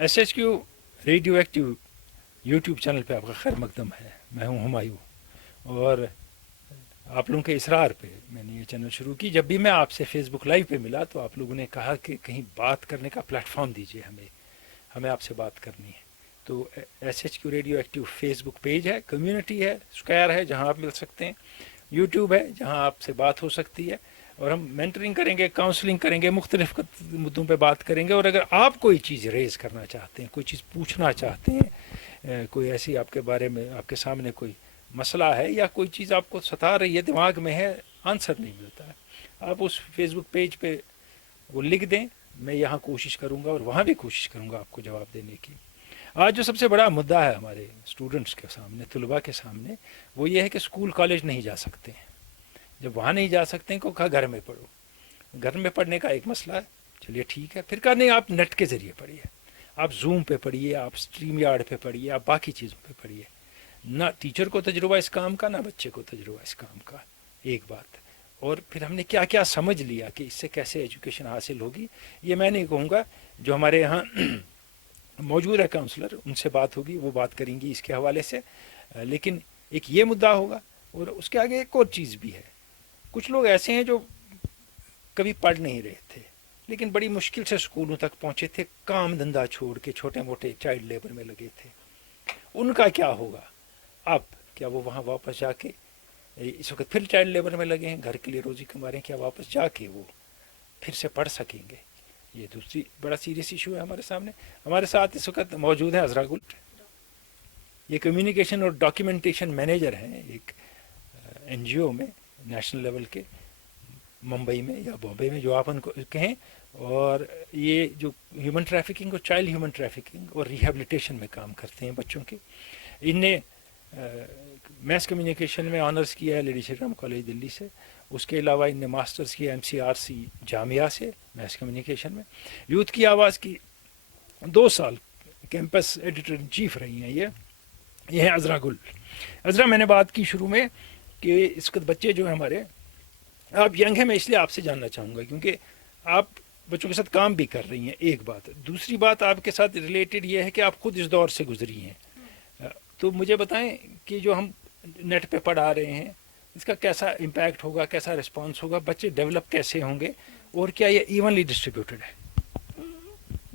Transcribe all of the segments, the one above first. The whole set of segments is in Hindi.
SHQ radio active YouTube channel पे आपका खैर मकदम है। मैं हूँ हुमायूं, और आप लोगों के इसरार पे मैंने ये चैनल शुरू की। जब भी मैं आपसे फेसबुक लाइव पे मिला तो आप लोगों ने कहा कि कहीं बात करने का प्लेटफॉर्म दीजिए, हमें हमें आपसे बात करनी है। तो SHQ radio active Facebook page है, कम्युनिटी है, स्क्वायर है जहाँ आप मिल सकते हैं, यूट्यूब है जहाँ आपसे बात हो सकती है, और हम मेंटरिंग करेंगे, काउंसलिंग करेंगे, मुख्तलिफ मुद्दों पे बात करेंगे। और अगर आप कोई चीज़ रेज़ करना चाहते हैं, कोई चीज़ पूछना चाहते हैं, कोई ऐसी आपके बारे में आपके सामने कोई मसला है या कोई चीज़ आपको सता रही है, दिमाग में है, आंसर नहीं मिलता है, आप उस फेसबुक पेज पे वो लिख दें। मैं यहाँ कोशिश करूँगा और वहाँ भी कोशिश करूँगा आपको जवाब देने की। आज जो सबसे बड़ा मुद्दा है हमारे स्टूडेंट्स के सामने, तलबा के सामने, वो ये है कि स्कूल कॉलेज नहीं जा सकते हैं। जब वहाँ नहीं जा सकते हैं, को कहा घर में पढ़ो। घर में पढ़ने का एक मसला है, चलिए ठीक है, फिर कहा नहीं आप नेट के ज़रिए पढ़िए, आप जूम पे पढ़िए, आप स्ट्रीम यार्ड पे पढ़िए, आप बाकी चीज़ों पे पढ़िए। ना टीचर को तजुर्बा इस काम का, ना बच्चे को तजुर्बा इस काम का, एक बात। और फिर हमने क्या क्या समझ लिया कि इससे कैसे एजुकेशन हासिल होगी, ये मैं नहीं कहूँगा। जो हमारे यहाँ मौजूद है काउंसलर, उनसे बात होगी, वो बात करेंगी इसके हवाले से। लेकिन एक ये मुद्दा होगा, और उसके आगे एक और चीज़ भी है। कुछ लोग ऐसे हैं जो कभी पढ़ नहीं रहे थे, लेकिन बड़ी मुश्किल से स्कूलों तक पहुँचे थे, काम धंधा छोड़ के छोटे मोटे चाइल्ड लेबर में लगे थे। उनका क्या होगा अब? क्या वो वहाँ वापस जाके, इस वक्त फिर चाइल्ड लेबर में लगे हैं, घर के लिए रोज़ी कमा रहे हैं, क्या वापस जाके वो फिर से पढ़ सकेंगे? ये दूसरी बड़ा सीरियस इशू है हमारे सामने। हमारे साथ इस वक्त मौजूद है अजरा गुल, ये कम्युनिकेशन और डॉक्यूमेंटेशन मैनेजर हैं एक NGO में, नेशनल लेवल के, मुंबई में या बॉम्बे में, जो आप उनको कहें। और ये जो ह्यूमन ट्रैफिकिंग और चाइल्ड ह्यूमन ट्रैफिकिंग और रिहेबिलिटेशन में काम करते हैं बच्चों के। इनने मैस कम्युनिकेशन में ऑनर्स किया है लेडी श्री राम कॉलेज दिल्ली से। उसके अलावा इनने मास्टर्स किया MCRC जामिया से मैस कम्युनिकेशन में। यूथ की आवाज़ की 2 साल कैंपस एडिटर इन चीफ रही हैं ये हैं अजरा गुल। अजरा, मैंने बात की शुरू में कि इस वक्त बच्चे जो हैं हमारे, आप यंग हैं, मैं इसलिए आपसे जानना चाहूँगा क्योंकि आप बच्चों के साथ काम भी कर रही हैं, एक बात। दूसरी बात आपके साथ रिलेटेड ये है कि आप खुद इस दौर से गुजरी हैं। तो मुझे बताएं कि जो हम नेट पे पढ़ा रहे हैं, इसका कैसा इम्पैक्ट होगा, कैसा रिस्पांस होगा, बच्चे डेवलप कैसे होंगे, और क्या ये इवनली डिस्ट्रीब्यूटेड है?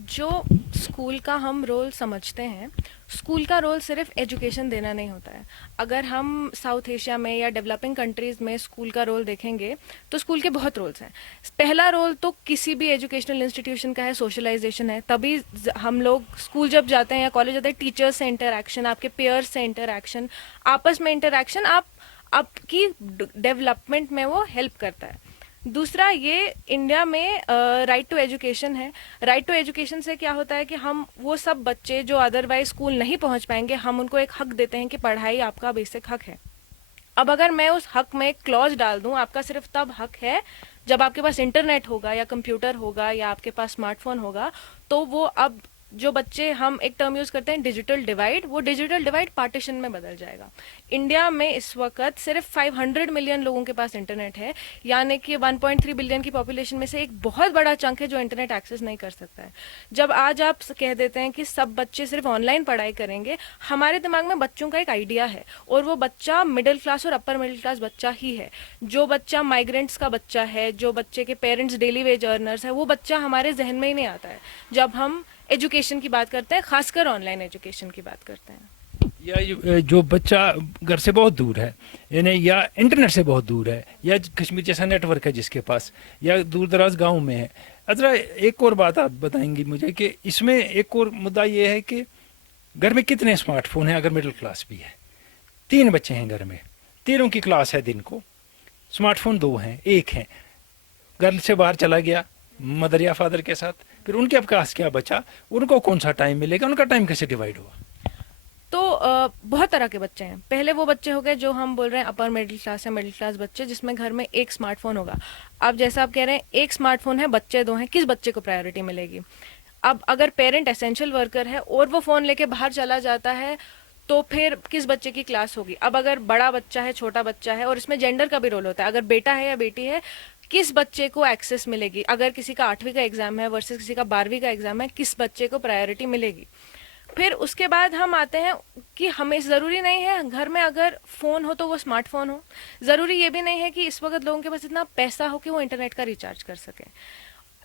जो स्कूल का हम रोल समझते हैं, स्कूल का रोल सिर्फ एजुकेशन देना नहीं होता है। अगर हम साउथ एशिया में या डेवलपिंग कंट्रीज़ में स्कूल का रोल देखेंगे तो स्कूल के बहुत रोल्स हैं। पहला रोल तो किसी भी एजुकेशनल इंस्टीट्यूशन का है, सोशलाइजेशन है। तभी हम लोग स्कूल जब जाते हैं या कॉलेज जाते हैं, टीचर्स से इंटरैक्शन, आपके पेयर्स से इंटरैक्शन, आपस में इंटरैक्शन, आपकी डेवलपमेंट में वो हेल्प करता है। दूसरा, ये इंडिया में राइट टू एजुकेशन है। राइट टू एजुकेशन से क्या होता है कि हम वो सब बच्चे जो अदरवाइज स्कूल नहीं पहुंच पाएंगे, हम उनको एक हक देते हैं कि पढ़ाई आपका बेसिक हक है। अब अगर मैं उस हक में एक क्लॉज डाल दूं, आपका सिर्फ तब हक है जब आपके पास इंटरनेट होगा या कंप्यूटर होगा या आपके पास स्मार्टफोन होगा, तो वो अब जो बच्चे, हम एक टर्म यूज करते हैं डिजिटल डिवाइड, वो डिजिटल डिवाइड पार्टीशन में बदल जाएगा। इंडिया में इस वक्त सिर्फ 500 मिलियन लोगों के पास इंटरनेट है, यानी कि 1.3 बिलियन की पॉपुलेशन में से एक बहुत बड़ा चंक है जो इंटरनेट एक्सेस नहीं कर सकता है। जब आज आप कह देते हैं कि सब बच्चे सिर्फ ऑनलाइन पढ़ाई करेंगे, हमारे दिमाग में बच्चों का एक आइडिया है, और वो बच्चा मिडिल क्लास और अपर मिडिल क्लास बच्चा ही है। जो बच्चा माइग्रेंट्स का बच्चा है, जो बच्चे के पेरेंट्स डेली वेज अर्नर्स है, वो बच्चा हमारे जहन में ही नहीं आता है जब हम एजुकेशन की बात करते हैं, खासकर ऑनलाइन एजुकेशन की बात करते हैं। या जो बच्चा घर से बहुत दूर है, यानी या इंटरनेट से बहुत दूर है, या कश्मीर जैसा नेटवर्क है जिसके पास, या दूर दराज गाँव में है। अतरा, एक और बात आप बताएंगी मुझे कि इसमें एक और मुद्दा ये है कि घर में कितने स्मार्टफोन हैं? अगर मिडिल क्लास भी है, 3 बच्चे हैं घर में, तीनों की क्लास है दिन को, स्मार्टफोन 2 हैं, 1 है, घर से बाहर चला गया मदर या फादर के साथ, फिर उनके पास क्या बचा? उनको कौन सा टाइम मिलेगा? उनका टाइम कैसे डिवाइड हुआ? तो बहुत तरह के बच्चे हैं। पहले वो बच्चे हो गए जो हम बोल रहे हैं अपर मिडिल क्लास या मिडिल क्लास बच्चे, जिसमें घर में एक स्मार्टफोन होगा। अब जैसा आप कह रहे हैं, एक स्मार्टफोन है, बच्चे 2 हैं, किस बच्चे को प्रायोरिटी मिलेगी? अब अगर पेरेंट एसेंशियल वर्कर है और वो फ़ोन लेके बाहर चला जाता है, तो फिर किस बच्चे की क्लास होगी? अब अगर बड़ा बच्चा है, छोटा बच्चा है, और इसमें जेंडर का भी रोल होता है, अगर बेटा है या बेटी है, किस बच्चे को एक्सेस मिलेगी, अगर किसी का 8वीं का एग्जाम है वर्सेस किसी का 12वीं का एग्जाम है, किस बच्चे को प्रायोरिटी मिलेगी। फिर उसके बाद हम आते हैं कि हमें ज़रूरी नहीं है घर में अगर फ़ोन हो तो वो स्मार्टफोन हो, ज़रूरी ये भी नहीं है कि इस वक्त लोगों के पास इतना पैसा हो कि वो इंटरनेट का रिचार्ज कर सकें।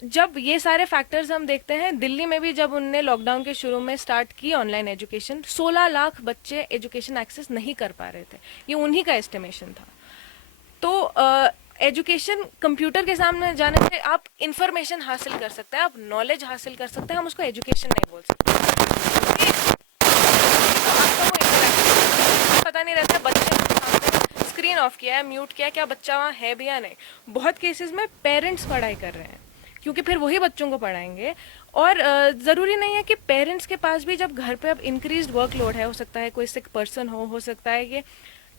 जब ये सारे फैक्टर्स हम देखते हैं, दिल्ली में भी जब उनने लॉकडाउन के शुरू में स्टार्ट की ऑनलाइन एजुकेशन, 16 लाख बच्चे एजुकेशन एक्सेस नहीं कर पा रहे थे, ये उन्हीं का एस्टिमेशन था। तो एजुकेशन कंप्यूटर के सामने जाने से आप इंफॉर्मेशन हासिल कर सकते हैं, आप नॉलेज हासिल कर सकते हैं, हम उसको एजुकेशन नहीं बोल सकते। आपका वो interaction पता नहीं रहता, बच्चे के सामने स्क्रीन ऑफ किया है, म्यूट किया है, क्या बच्चा वहाँ है भी या नहीं। बहुत केसेस में पेरेंट्स पढ़ाई कर रहे हैं क्योंकि फिर वही बच्चों को पढ़ाएंगे। और ज़रूरी नहीं है कि पेरेंट्स के पास भी जब घर पे अब इंक्रीज्ड वर्कलोड है, हो सकता है कोई सिक पर्सन हो सकता है कि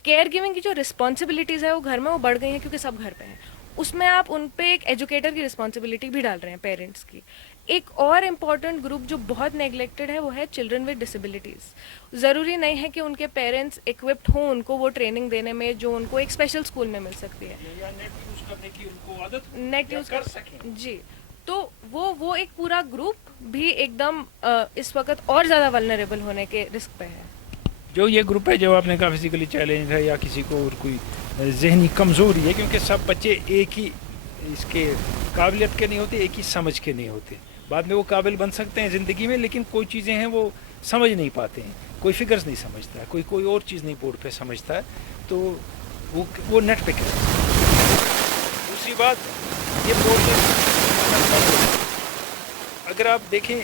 केयर गिविंग की जो रिस्पॉन्सिबिलिटीज़ है वो घर में वो बढ़ गई हैं क्योंकि सब घर पे हैं, उसमें आप उन पे एक एजुकेटर की रिस्पॉन्सिबिलिटी भी डाल रहे हैं पेरेंट्स की। एक और इम्पॉर्टेंट ग्रुप जो बहुत नेग्लेक्टेड है वो है चिल्ड्रन विद डिसेबिलिटीज़। ज़रूरी नहीं है कि उनके पेरेंट्स इक्विप्ड हों उनको वो ट्रेनिंग देने में जो उनको एक स्पेशल स्कूल में मिल सकती है, या नेट यूज करने की उनको आदत हो, नेट या यूज़ कर सकें। जी। तो वो एक पूरा ग्रुप भी एकदम इस वक्त और ज़्यादा वल्नरेबल होने के रिस्क पे है। जो ये ग्रुप है, जो आपने कहा फिजिकली चैलेंज है या किसी को और कोई जहनी कमज़ोरी है, क्योंकि सब बच्चे एक ही इसके काबिलियत के नहीं होते, एक ही समझ के नहीं होते। बाद में वो काबिल बन सकते हैं ज़िंदगी में, लेकिन कोई चीज़ें हैं वो समझ नहीं पाते हैं। कोई फिगर्स नहीं समझता है, कोई और चीज़ नहीं बोर्ड पे समझता है, तो वो नेट पे करें। दूसरी बात, ये बोर्ड अगर आप देखें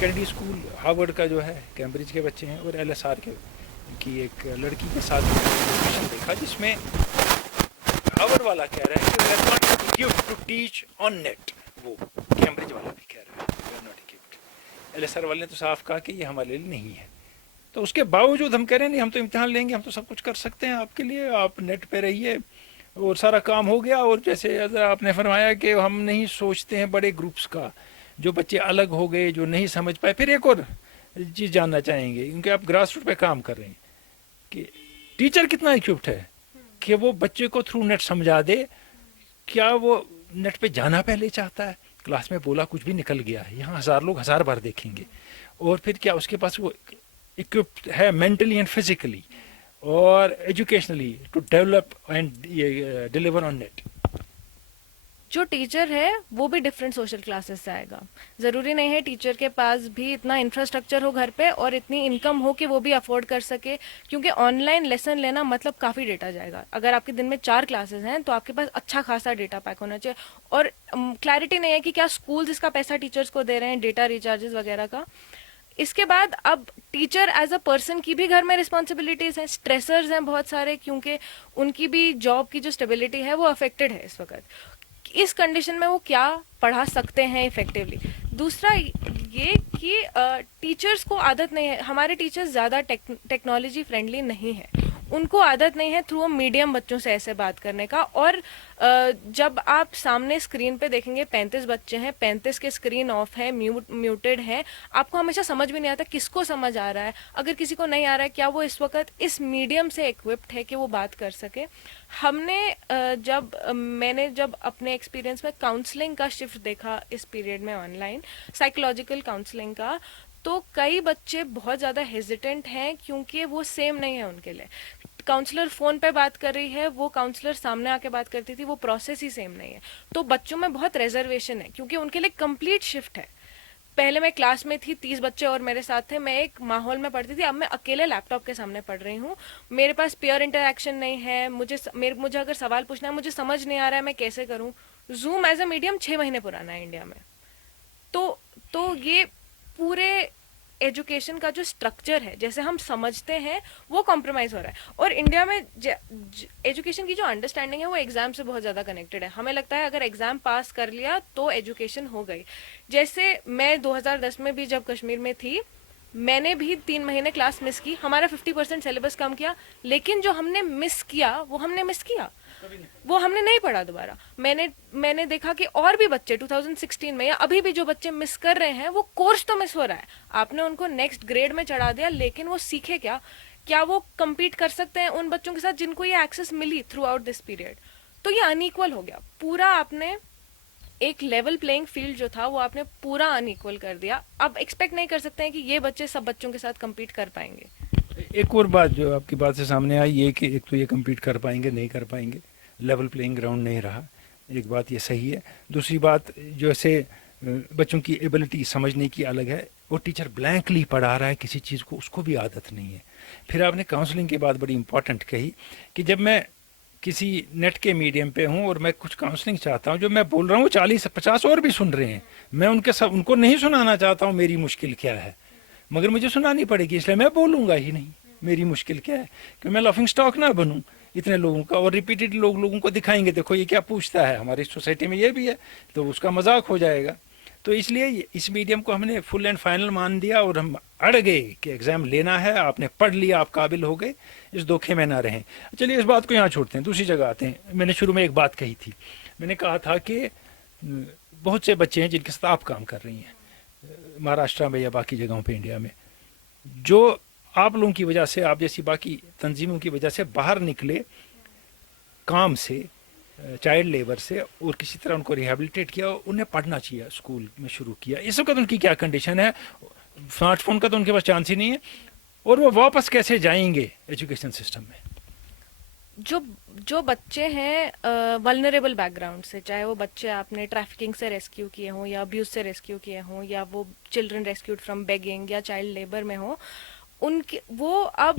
कैनेडी स्कूल हार्वर्ड का जो है, कैम्ब्रिज के बच्चे हैं, और LSR के की एक लड़की के साथ डिस्कशन देखा जिसमें हार्वर्ड वाला कह रहा है कि we are not equipped to teach on net. वो कैम्ब्रिज वाला भी कह रहा है we are not equipped. LSR वाले ने तो साफ कहा कि ये हमारे लिए नहीं है। तो उसके बावजूद हम कह रहे हैं नहीं, हम तो इम्तिहान लेंगे, हम तो सब कुछ कर सकते हैं आपके लिए, आप नेट पे रहिए और सारा काम हो गया। और जैसे आपने फरमाया कि हम नहीं सोचते हैं बड़े ग्रुप्स का, जो बच्चे अलग हो गए, जो नहीं समझ पाए। फिर एक और चीज़ जानना चाहेंगे, क्योंकि आप ग्रास रूट पे काम कर रहे हैं, कि टीचर कितना इक्विप्ड है कि वो बच्चे को थ्रू नेट समझा दे। क्या वो नेट पे जाना पहले चाहता है? क्लास में बोला कुछ भी निकल गया है, यहाँ 1000 लोग 1000 बार देखेंगे। और फिर क्या उसके पास वो इक्विप्ड है मेंटली एंड फिजिकली और educationally to develop and deliver on net? जो टीचर है वो भी डिफरेंट सोशल क्लासेस से आएगा। ज़रूरी नहीं है टीचर के पास भी इतना इंफ्रास्ट्रक्चर हो घर पे और इतनी इनकम हो कि वो भी अफोर्ड कर सके, क्योंकि ऑनलाइन लेसन लेना मतलब काफ़ी डेटा जाएगा। अगर आपके दिन में 4 क्लासेस हैं तो आपके पास अच्छा खासा डेटा पैक होना चाहिए। और क्लैरिटी नहीं है कि क्या स्कूल्स इसका पैसा टीचर्स को दे रहे हैं, डेटा रिचार्जेस वगैरह का। इसके बाद अब टीचर एज अ पर्सन की भी घर में रिस्पॉन्सिबिलिटीज़ हैं, स्ट्रेसर्स हैं बहुत सारे, क्योंकि उनकी भी जॉब की जो स्टेबिलिटी है वो अफेक्टेड है इस वक्त। इस कंडीशन में वो क्या पढ़ा सकते हैं इफेक्टिवली। दूसरा ये कि टीचर्स को आदत नहीं है, हमारे टीचर्स ज़्यादा टेक्नोलॉजी फ्रेंडली नहीं है, उनको आदत नहीं है थ्रू अ मीडियम बच्चों से ऐसे बात करने का। और जब आप सामने स्क्रीन पे देखेंगे 35 बच्चे हैं, 35 के स्क्रीन ऑफ है, म्यूटेड है, आपको हमेशा समझ भी नहीं आता किसको समझ आ रहा है। अगर किसी को नहीं आ रहा है, क्या वो इस वक्त इस मीडियम से इक्विप्ड है कि वो बात कर सके। हमने मैंने जब अपने एक्सपीरियंस में काउंसलिंग का शिफ्ट देखा इस पीरियड में, ऑनलाइन साइकोलॉजिकल काउंसलिंग का, तो कई बच्चे बहुत ज़्यादा हेजिटेंट हैं क्योंकि वो सेम नहीं है उनके लिए। काउंसलर फ़ोन पे बात कर रही है, वो काउंसलर सामने आके बात करती थी, वो प्रोसेस ही सेम नहीं है। तो बच्चों में बहुत रिजर्वेशन है क्योंकि उनके लिए कंप्लीट शिफ्ट है। पहले मैं क्लास में थी, 30 बच्चे और मेरे साथ थे, मैं एक माहौल में पढ़ती थी। अब मैं अकेले लैपटॉप के सामने पढ़ रही हूँ, मेरे पास पीयर इंटरेक्शन नहीं है। मुझे अगर सवाल पूछना है, मुझे समझ नहीं आ रहा है, मैं कैसे करूँ। जूम एज अ मीडियम 6 महीने पुराना है इंडिया में। तो ये पूरे एजुकेशन का जो स्ट्रक्चर है, जैसे हम समझते हैं, वो कॉम्प्रोमाइज़ हो रहा है। और इंडिया में एजुकेशन की जो अंडरस्टैंडिंग है वो एग्ज़ाम से बहुत ज़्यादा कनेक्टेड है। हमें लगता है अगर एग्ज़ाम पास कर लिया तो एजुकेशन हो गई। जैसे मैं 2010 में भी जब कश्मीर में थी, मैंने भी 3 महीने क्लास मिस की, हमारा 50% सिलेबस कम किया, लेकिन जो हमने मिस किया वो हमने मिस किया, वो हमने नहीं पढ़ा दोबारा। मैंने देखा कि और भी बच्चे 2016 में या अभी भी जो बच्चे मिस कर रहे हैं, वो कोर्स तो मिस हो रहा है, आपने उनको नेक्स्ट ग्रेड में चढ़ा दिया, लेकिन वो सीखे क्या वो कम्पीट कर सकते हैं उन बच्चों के साथ जिनको ये एक्सेस मिली थ्रू आउट दिस पीरियड? तो ये अनइक्वल हो गया पूरा। आपने एक लेवल प्लेइंग फील्ड जो था वो आपने पूरा अनइक्वल कर दिया। अब एक्सपेक्ट नहीं कर सकते हैं कि ये बच्चे सब बच्चों के साथ compete कर पाएंगे। एक और बात जो आपकी बात से सामने आई ये कि एक तो ये कम्पीट कर पाएंगे नहीं कर पाएंगे, लेवल प्लेइंग ग्राउंड नहीं रहा, एक बात ये सही है। दूसरी बात जैसे बच्चों की एबिलिटी समझने की अलग है, वो टीचर ब्लैंकली पढ़ा रहा है किसी चीज़ को, उसको भी आदत नहीं है। फिर आपने काउंसलिंग की बात बड़ी इंपॉर्टेंट कही कि जब मैं किसी नेट के मीडियम पे हूँ और मैं कुछ काउंसलिंग चाहता हूँ, जो मैं बोल रहा हूँ 40-50 और भी सुन रहे हैं, मैं उनको नहीं सुनाना चाहता हूँ मेरी मुश्किल क्या है, मगर मुझे सुनानी पड़ेगी, इसलिए मैं बोलूँगा ही नहीं मेरी मुश्किल क्या है, कि मैं लाफिंग स्टॉक ना बनूं इतने लोगों का। और रिपीटेड लोगों को दिखाएंगे देखो ये क्या पूछता है, हमारी सोसाइटी में ये भी है, तो उसका मजाक हो जाएगा। तो इसलिए इस मीडियम को हमने फुल एंड फाइनल मान दिया और हम अड़ गए कि एग्ज़ाम लेना है, आपने पढ़ लिया, आप काबिल हो गए, इस धोखे में ना रहें। चलिए इस बात को यहाँ छोड़ते हैं, दूसरी जगह आते हैं। मैंने शुरू में एक बात कही थी, मैंने कहा था कि बहुत से बच्चे हैं जिनके साथ आप काम कर रही हैं महाराष्ट्र में या बाकी जगहों पे इंडिया में, जो आप लोगों की वजह से, आप जैसी बाकी तंजीमों की वजह से बाहर निकले काम से, चाइल्ड लेबर से, और किसी तरह उनको रिहेबिलिटेट किया, उन्हें पढ़ना चाहिए, स्कूल में शुरू किया। इस वक्त उनकी क्या कंडीशन है, स्मार्टफोन का तो उनके पास चांस ही नहीं है, और वो वापस कैसे जाएंगे एजुकेशन सिस्टम में। जो जो बच्चे हैं वल्नरेबल बैकग्राउंड से, चाहे वो बच्चे आपने ट्रैफिकिंग से रेस्क्यू किए हों या अब्यूज से रेस्क्यू किए हों, या वो चिल्ड्रन रेस्क्यूड फ्रॉम बेगिंग या चाइल्ड लेबर में हो, उनके वो अब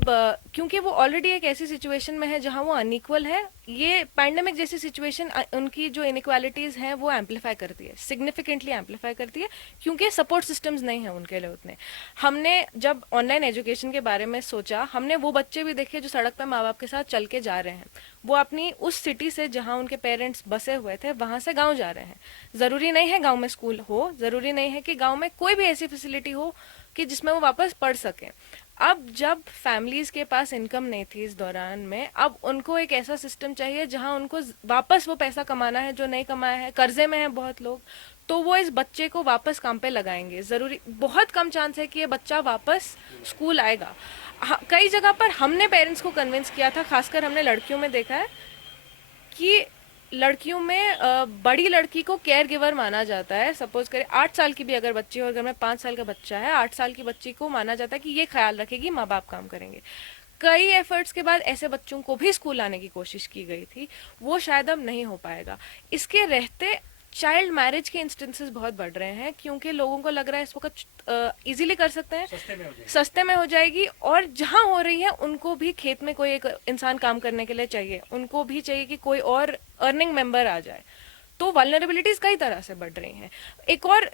क्योंकि वो ऑलरेडी एक ऐसी सिचुएशन में है जहां वो अनइक्वल है, ये पैंडेमिक जैसी सिचुएशन उनकी जो इनइक्वालिटीज हैं वो एम्पलीफाई करती है, सिग्निफिकेंटली एम्पलीफाई करती है, क्योंकि सपोर्ट सिस्टम्स नहीं है उनके लिए उतने। हमने जब ऑनलाइन एजुकेशन के बारे में सोचा, हमने वो बच्चे भी देखे जो सड़क पे माँ बाप के साथ चल के जा रहे हैं, वो अपनी उस सिटी से जहां उनके पेरेंट्स बसे हुए थे वहां से गांव जा रहे हैं। जरूरी नहीं है गांव में स्कूल हो, जरूरी नहीं है कि गांव में कोई भी ऐसी फैसिलिटी हो कि जिसमें वो वापस पढ़ सके। अब जब फैमिलीज के पास इनकम नहीं थी इस दौरान में, अब उनको एक ऐसा सिस्टम चाहिए जहां उनको वापस वो पैसा कमाना है जो नहीं कमाया है, कर्जे में है बहुत लोग, तो वो इस बच्चे को वापस काम पे लगाएंगे। जरूरी बहुत कम चांस है कि ये बच्चा वापस स्कूल आएगा। कई जगह पर हमने पेरेंट्स को कन्विंस किया था, खासकर हमने लड़कियों में देखा है कि लड़कियों में बड़ी लड़की को केयर गिवर माना जाता है। सपोज करें 8 साल की भी अगर बच्ची है और घर में 5 साल का बच्चा है, 8 साल की बच्ची को माना जाता है कि ये ख्याल रखेगी, माँ बाप काम करेंगे। कई एफर्ट्स के बाद ऐसे बच्चों को भी स्कूल लाने की कोशिश की गई थी, वो शायद अब नहीं हो पाएगा। इसके रहते चाइल्ड मैरिज के इंस्टेंसेस बहुत बढ़ रहे हैं, क्योंकि लोगों को लग रहा है इस वक्त इजीली कर सकते हैं, सस्ते में हो जाएगी, और जहां हो रही है उनको भी खेत में कोई एक इंसान काम करने के लिए चाहिए, उनको भी चाहिए कि कोई और अर्निंग मेंबर आ जाए। तो वल्नरेबिलिटीज कई तरह से बढ़ रही हैं। एक और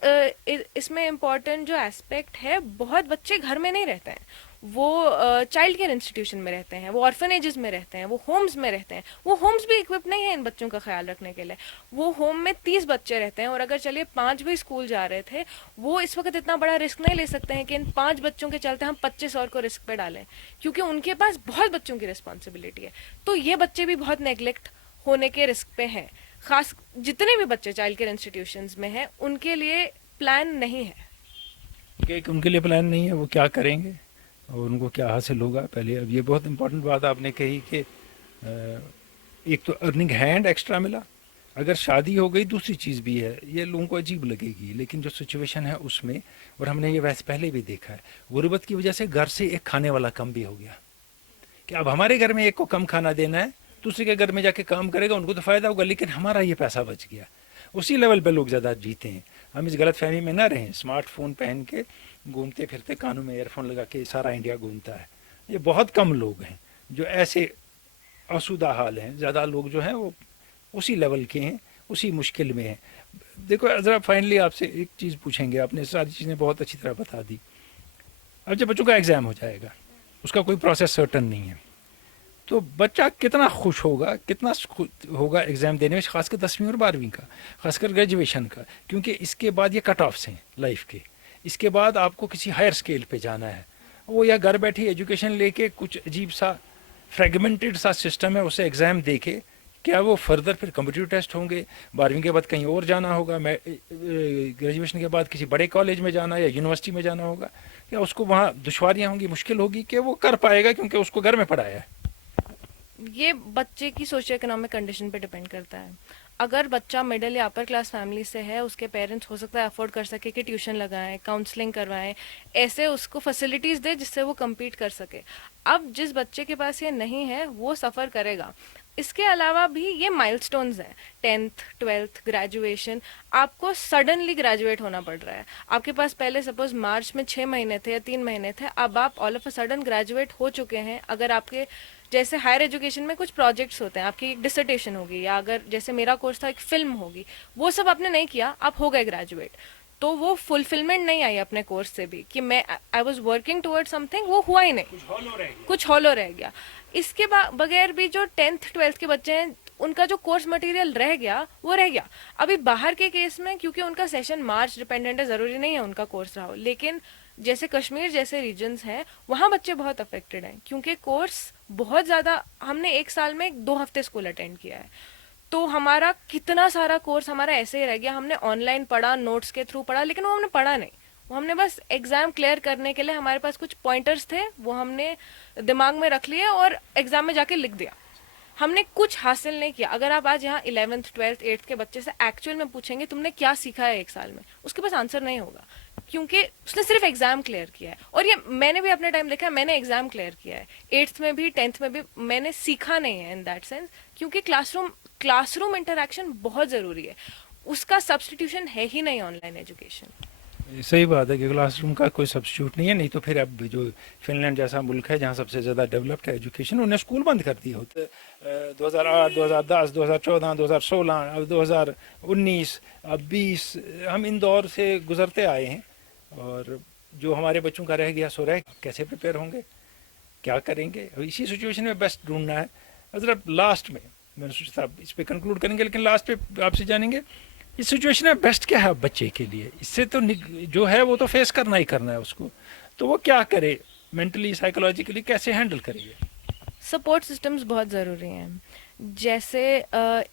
इसमें इम्पोर्टेंट जो एस्पेक्ट है, बहुत बच्चे घर में नहीं रहते हैं, वो चाइल्ड केयर इंस्टीट्यूशन में रहते हैं, वो ऑर्फनेजेस में रहते हैं, वो होम्स में रहते हैं। वो होम्स भी इक्विप नहीं है इन बच्चों का ख्याल रखने के लिए। वो होम में 30 बच्चे रहते हैं, और अगर चलिए 5 भी स्कूल जा रहे थे, वो इस वक्त इतना बड़ा रिस्क नहीं ले सकते हैं कि इन 5 बच्चों के चलते हम 25 और को रिस्क पे डालें, क्योंकि उनके पास बहुत बच्चों की रिस्पॉन्सिबिलिटी है। तो ये बच्चे भी बहुत नेग्लेक्ट होने के रिस्क पे हैं। खास जितने भी बच्चे चाइल्ड केयर इंस्टीट्यूशंस में हैं, उनके लिए प्लान नहीं है। उनके लिए प्लान नहीं है, वो क्या करेंगे और उनको क्या हासिल होगा। पहले अब ये बहुत इंपॉर्टेंट बात आपने कही कि एक तो अर्निंग हैंड एक्स्ट्रा मिला, अगर शादी हो गई दूसरी चीज़ भी है, ये लोगों को अजीब लगेगी, लेकिन जो सिचुएशन है उसमें, और हमने ये वैसे पहले भी देखा है, गुर्बत की वजह से घर से एक खाने वाला कम भी हो गया, कि अब हमारे घर में एक को कम खाना देना है, दूसरे के घर में जाके काम करेगा, उनको तो फ़ायदा होगा, लेकिन हमारा ये पैसा बच गया। उसी लेवल पे लोग ज़्यादा जीते हैं। हम इस गलत फहमी में ना रहें, स्मार्टफोन पहन के घूमते फिरते, कानों में ईयरफोन लगा के सारा इंडिया घूमता है, ये बहुत कम लोग हैं जो ऐसे आसूदा हाल हैं। ज़्यादा लोग जो हैं वो उसी लेवल के हैं, उसी मुश्किल में हैं। देखो ज़रा फाइनली आपसे एक चीज़ पूछेंगे, आपने सारी चीज़ें बहुत अच्छी तरह बता दी। अब जब बच्चों का एग्ज़ाम हो जाएगा, उसका कोई प्रोसेस सर्टन नहीं है, तो बच्चा कितना खुश होगा, कितना होगा एग्ज़ाम देने में, खासकर 10वीं और 12वीं का, खासकर ग्रेजुएशन का, क्योंकि इसके बाद ये कट ऑफ्स हैं लाइफ के। इसके बाद आपको किसी हायर स्केल पे जाना है, वो या घर बैठी एजुकेशन लेके कुछ अजीब सा फ्रेगमेंटेड सा सिस्टम है, उसे एग्ज़ाम दे के क्या वो फर्दर फिर कम्पिटिटिव टेस्ट होंगे, 12वीं के बाद कहीं और जाना होगा, ग्रेजुएशन के बाद किसी बड़े कॉलेज में जाना या यूनिवर्सिटी में जाना होगा, या उसको वहाँ दुश्वारियाँ होंगी, मुश्किल होगी कि वो कर पाएगा क्योंकि उसको घर में पढ़ाया है। ये बच्चे की सोशियो इकोनॉमिक कंडीशन पे डिपेंड करता है। अगर बच्चा मिडिल या अपर क्लास फैमिली से है, उसके पेरेंट्स हो सकता है अफोर्ड कर सके कि ट्यूशन लगाएं, काउंसलिंग करवाएं, ऐसे उसको फैसिलिटीज दे जिससे वो compete कर सके। अब जिस बच्चे के पास ये नहीं है वो सफ़र करेगा। इसके अलावा भी ये माइलस्टोन्स हैं, 10th 12th ग्रेजुएशन, आपको सडनली ग्रेजुएट होना पड़ रहा है। आपके पास पहले सपोज मार्च में 6 महीने थे या 3 महीने थे, अब आप all of a sudden graduate हो चुके हैं। अगर आपके जैसे हायर एजुकेशन में कुछ प्रोजेक्ट्स होते हैं, आपकी एक डिसर्टेशन होगी, या अगर जैसे मेरा कोर्स था एक फिल्म होगी, वो सब आपने नहीं किया, आप हो गए ग्रेजुएट, तो वो फुलफिलमेंट नहीं आई अपने कोर्स से भी कि मैं I was working toward something, वो हुआ ही नहीं, कुछ हॉलो रह गया। इसके बगैर भी जो 10th 12th के बच्चे हैं, उनका जो कोर्स मटेरियल रह गया वो रह गया। अभी बाहर के केस में क्योंकि उनका सेशन मार्च डिपेंडेंट है, ज़रूरी नहीं है उनका कोर्स रहा हो, लेकिन जैसे कश्मीर जैसे रीजन्स हैं वहाँ बच्चे बहुत अफेक्टेड हैं क्योंकि कोर्स बहुत ज़्यादा, हमने एक साल में 2 हफ्ते स्कूल अटेंड किया है, तो हमारा कितना सारा कोर्स हमारा ऐसे ही रह गया। हमने ऑनलाइन पढ़ा, नोट्स के थ्रू पढ़ा, लेकिन वो हमने पढ़ा नहीं, वो हमने बस एग्जाम क्लियर करने के लिए हमारे पास कुछ पॉइंटर्स थे, वो हमने दिमाग में रख लिए और एग्जाम में जाके लिख दिया। हमने कुछ हासिल नहीं किया। अगर आप आज यहाँ 11th 12th 8th के बच्चे से एक्चुअल में पूछेंगे तुमने क्या सीखा है एक साल में, उसके पास आंसर नहीं होगा क्योंकि उसने सिर्फ एग्जाम क्लियर किया है। और ये मैंने भी अपने टाइम देखा है, मैंने एग्जाम क्लियर किया है, 8th में भी 10th में भी, मैंने सीखा नहीं है इन दैट सेंस, क्योंकि क्लासरूम इंटरेक्शन बहुत ज़रूरी है, उसका सब्सटीट्यूशन है ही नहीं ऑनलाइन एजुकेशन। सही बात है कि क्लासरूम का कोई सब्स्टिट्यूट नहीं है। नहीं तो फिर अब जो फिनलैंड जैसा मुल्क है जहाँ सबसे ज़्यादा डेवलप्ड है एजुकेशन, उन्हें स्कूल बंद कर दिए होते। 2008, 2010, 2014, 2016, अब 2019, अब 20, हम इन दौर से गुजरते आए हैं। और जो हमारे बच्चों का रह गया सो रह, कैसे प्रिपेयर होंगे, क्या करेंगे, अब इसी सिचुएशन में बेस्ट ढूंढना है। हजरत लास्ट में मैंने सोचा था इस पे कंक्लूड करेंगे, लेकिन लास्ट पे आपसे जानेंगे इस सिचुएशन में बेस्ट क्या है बच्चे के लिए। इससे तो जो है वो तो फेस करना ही करना है उसको, तो वो क्या करे, मेंटली साइकोलॉजिकली कैसे हैंडल करेंगे। सपोर्ट सिस्टम्स बहुत ज़रूरी हैं। जैसे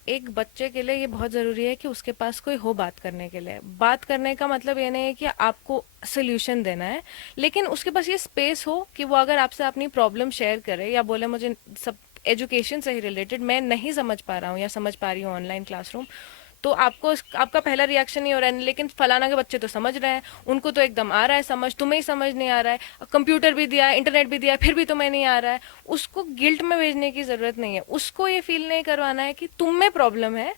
एक बच्चे के लिए ये बहुत ज़रूरी है कि उसके पास कोई हो बात करने के लिए। बात करने का मतलब ये नहीं है कि आपको सोल्यूशन देना है, लेकिन उसके पास ये स्पेस हो कि वो अगर आपसे अपनी प्रॉब्लम शेयर करे या बोले मुझे सब एजुकेशन से ही रिलेटेड मैं नहीं समझ पा रहा हूँ या समझ पा रही हूँ ऑनलाइन क्लासरूम, तो आपका पहला रिएक्शन ही हो रहा है लेकिन फलाना के बच्चे तो समझ रहे हैं, उनको तो एकदम आ रहा है समझ, तुम्हें ही समझ नहीं आ रहा है, कंप्यूटर भी दिया है, इंटरनेट भी दिया है, फिर भी तुम्हें नहीं आ रहा है। उसको गिल्ट में भेजने की जरूरत नहीं है, उसको ये फील नहीं करवाना है कि तुम में प्रॉब्लम है,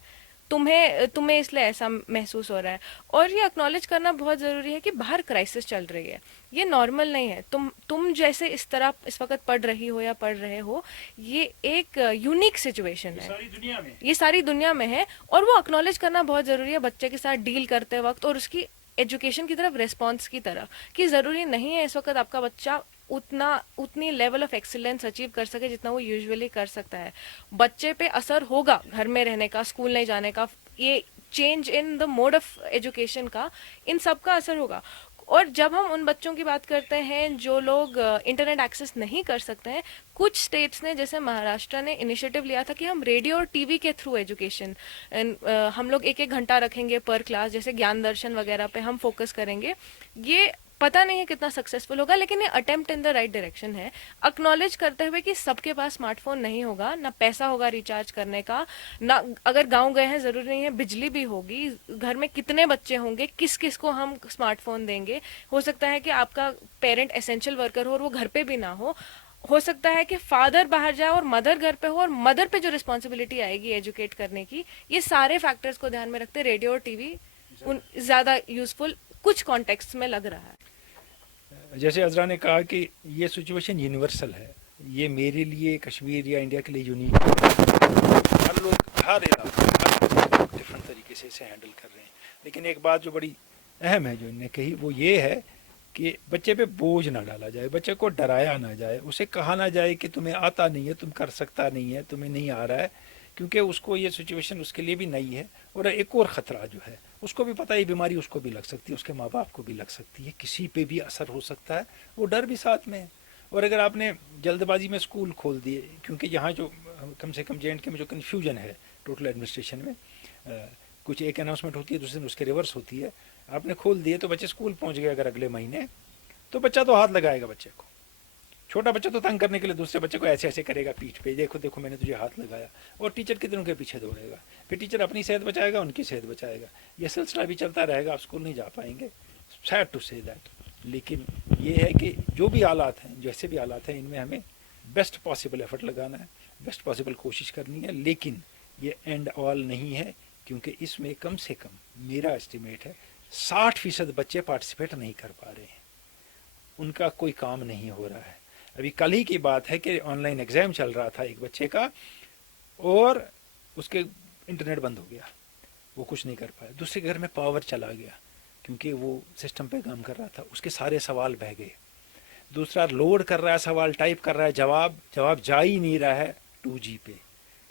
तुम्हें तुम्हें इसलिए ऐसा महसूस हो रहा है। और ये एक्नॉलेज करना बहुत ज़रूरी है कि बाहर क्राइसिस चल रही है, ये नॉर्मल नहीं है। तुम जैसे इस तरह इस वक्त पढ़ रही हो या पढ़ रहे हो, ये एक यूनिक सिचुएशन है, सारी दुनिया में ये सारी दुनिया में है। और वो एक्नॉलेज करना बहुत ज़रूरी है बच्चे के साथ डील करते वक्त, और उसकी एजुकेशन की तरफ, रिस्पॉन्स की तरफ, कि ज़रूरी नहीं है इस वक्त आपका बच्चा उतनी लेवल ऑफ एक्सीलेंस अचीव कर सके जितना वो यूजुअली कर सकता है। बच्चे पे असर होगा घर में रहने का, स्कूल नहीं जाने का, ये change in the mode of education का, इन सब का असर होगा। और जब हम उन बच्चों की बात करते हैं जो लोग इंटरनेट एक्सेस नहीं कर सकते हैं, कुछ स्टेट्स ने जैसे महाराष्ट्र ने इनिशिएटिव लिया था कि हम रेडियो और टीवी के थ्रू एजुकेशन, हम लोग 1-1 घंटा रखेंगे पर क्लास, जैसे ज्ञान दर्शन वगैरह पे हम फोकस करेंगे। ये पता नहीं है कितना सक्सेसफुल होगा, लेकिन ये attempt in the right direction है, अक्नॉलेज करते हुए कि सबके पास स्मार्टफोन नहीं होगा, ना पैसा होगा रिचार्ज करने का, ना अगर गांव गए हैं ज़रूरी नहीं है बिजली भी होगी, घर में कितने बच्चे होंगे, किस किस को हम स्मार्टफोन देंगे। हो सकता है कि आपका पेरेंट एसेंशियल वर्कर हो और वो घर पे भी ना हो सकता है कि फादर बाहर जाए और मदर घर पे हो, और मदर पे जो रिस्पॉन्सिबिलिटी आएगी एजुकेट करने की, ये सारे फैक्टर्स को ध्यान में रखते रेडियो और टीवी ज़्यादा यूजफुल कुछ कॉन्टेक्स्ट में लग रहा है। जैसे अजरा ने कहा कि ये सिचुएशन यूनिवर्सल है, ये मेरे लिए कश्मीर या इंडिया के लिए यूनिक है। हर लोग, हर इलाका डिफरेंट तरीके से इसे हैंडल कर रहे हैं। लेकिन एक बात जो बड़ी अहम है जो इन्होंने कही, वो ये है कि बच्चे पे बोझ ना डाला जाए, बच्चे को डराया ना जाए, उसे कहा ना जाए कि तुम्हें आता नहीं है, तुम कर सकता नहीं है, तुम्हें नहीं आ रहा है, क्योंकि उसको ये सिचुएशन उसके लिए भी नई है। और एक और ख़तरा जो है, उसको भी पता है बीमारी उसको भी लग सकती है, उसके माँ बाप को भी लग सकती है, किसी पे भी असर हो सकता है, वो डर भी साथ में है। और अगर आपने जल्दबाजी में स्कूल खोल दिए, क्योंकि यहाँ जो कम से कम JNK में जो कन्फ्यूजन है टोटल एडमिनिस्ट्रेशन में, कुछ एक अनाउंसमेंट होती है दूसरे दिन उसके रिवर्स होती है, आपने खोल दिए तो बच्चे स्कूल पहुँच गए अगर अगले महीने, तो बच्चा तो हाथ लगाएगा बच्चे को, छोटा बच्चा तो तंग करने के लिए दूसरे बच्चे को ऐसे ऐसे करेगा पीठ पे, देखो देखो मैंने तुझे हाथ लगाया, और टीचर कितने उनके पीछे दौड़ेगा, फिर टीचर अपनी सेहत बचाएगा, उनकी सेहत बचाएगा, ये सिलसिला भी चलता रहेगा, आप स्कूल नहीं जा पाएंगे। Sad to say that. लेकिन ये है कि जो भी हालात हैं, जैसे भी हालात हैं, इनमें हमें बेस्ट पॉसिबल एफर्ट लगाना है, बेस्ट पॉसिबल कोशिश करनी है। लेकिन ये एंड ऑल नहीं है, क्योंकि इसमें कम से कम मेरा एस्टिमेट है 60% बच्चे पार्टिसिपेट नहीं कर पा रहे हैं, उनका कोई काम नहीं हो रहा है। अभी कल ही की बात है कि ऑनलाइन एग्ज़ाम चल रहा था एक बच्चे का, और उसके इंटरनेट बंद हो गया, वो कुछ नहीं कर पाया। दूसरे घर में पावर चला गया क्योंकि वो सिस्टम पे काम कर रहा था, उसके सारे सवाल बह गए। दूसरा लोड कर रहा है सवाल, टाइप कर रहा है, जवाब जा ही नहीं रहा है 2G पे।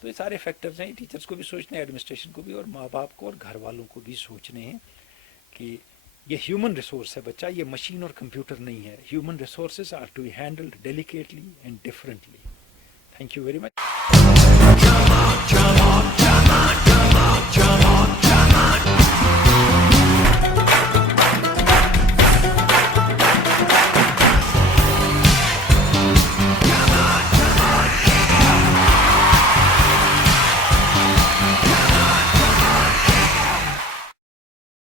तो ये सारे फैक्टर्स हैं, टीचर्स को भी सोचने हैं, एडमिनिस्ट्रेशन को भी, और माँ बाप को और घर वालों को भी सोचने हैं कि ये ह्यूमन रिसोर्स है बच्चा, ये मशीन और कंप्यूटर नहीं है। Human resources are to be handled delicately and differently. Thank you very much.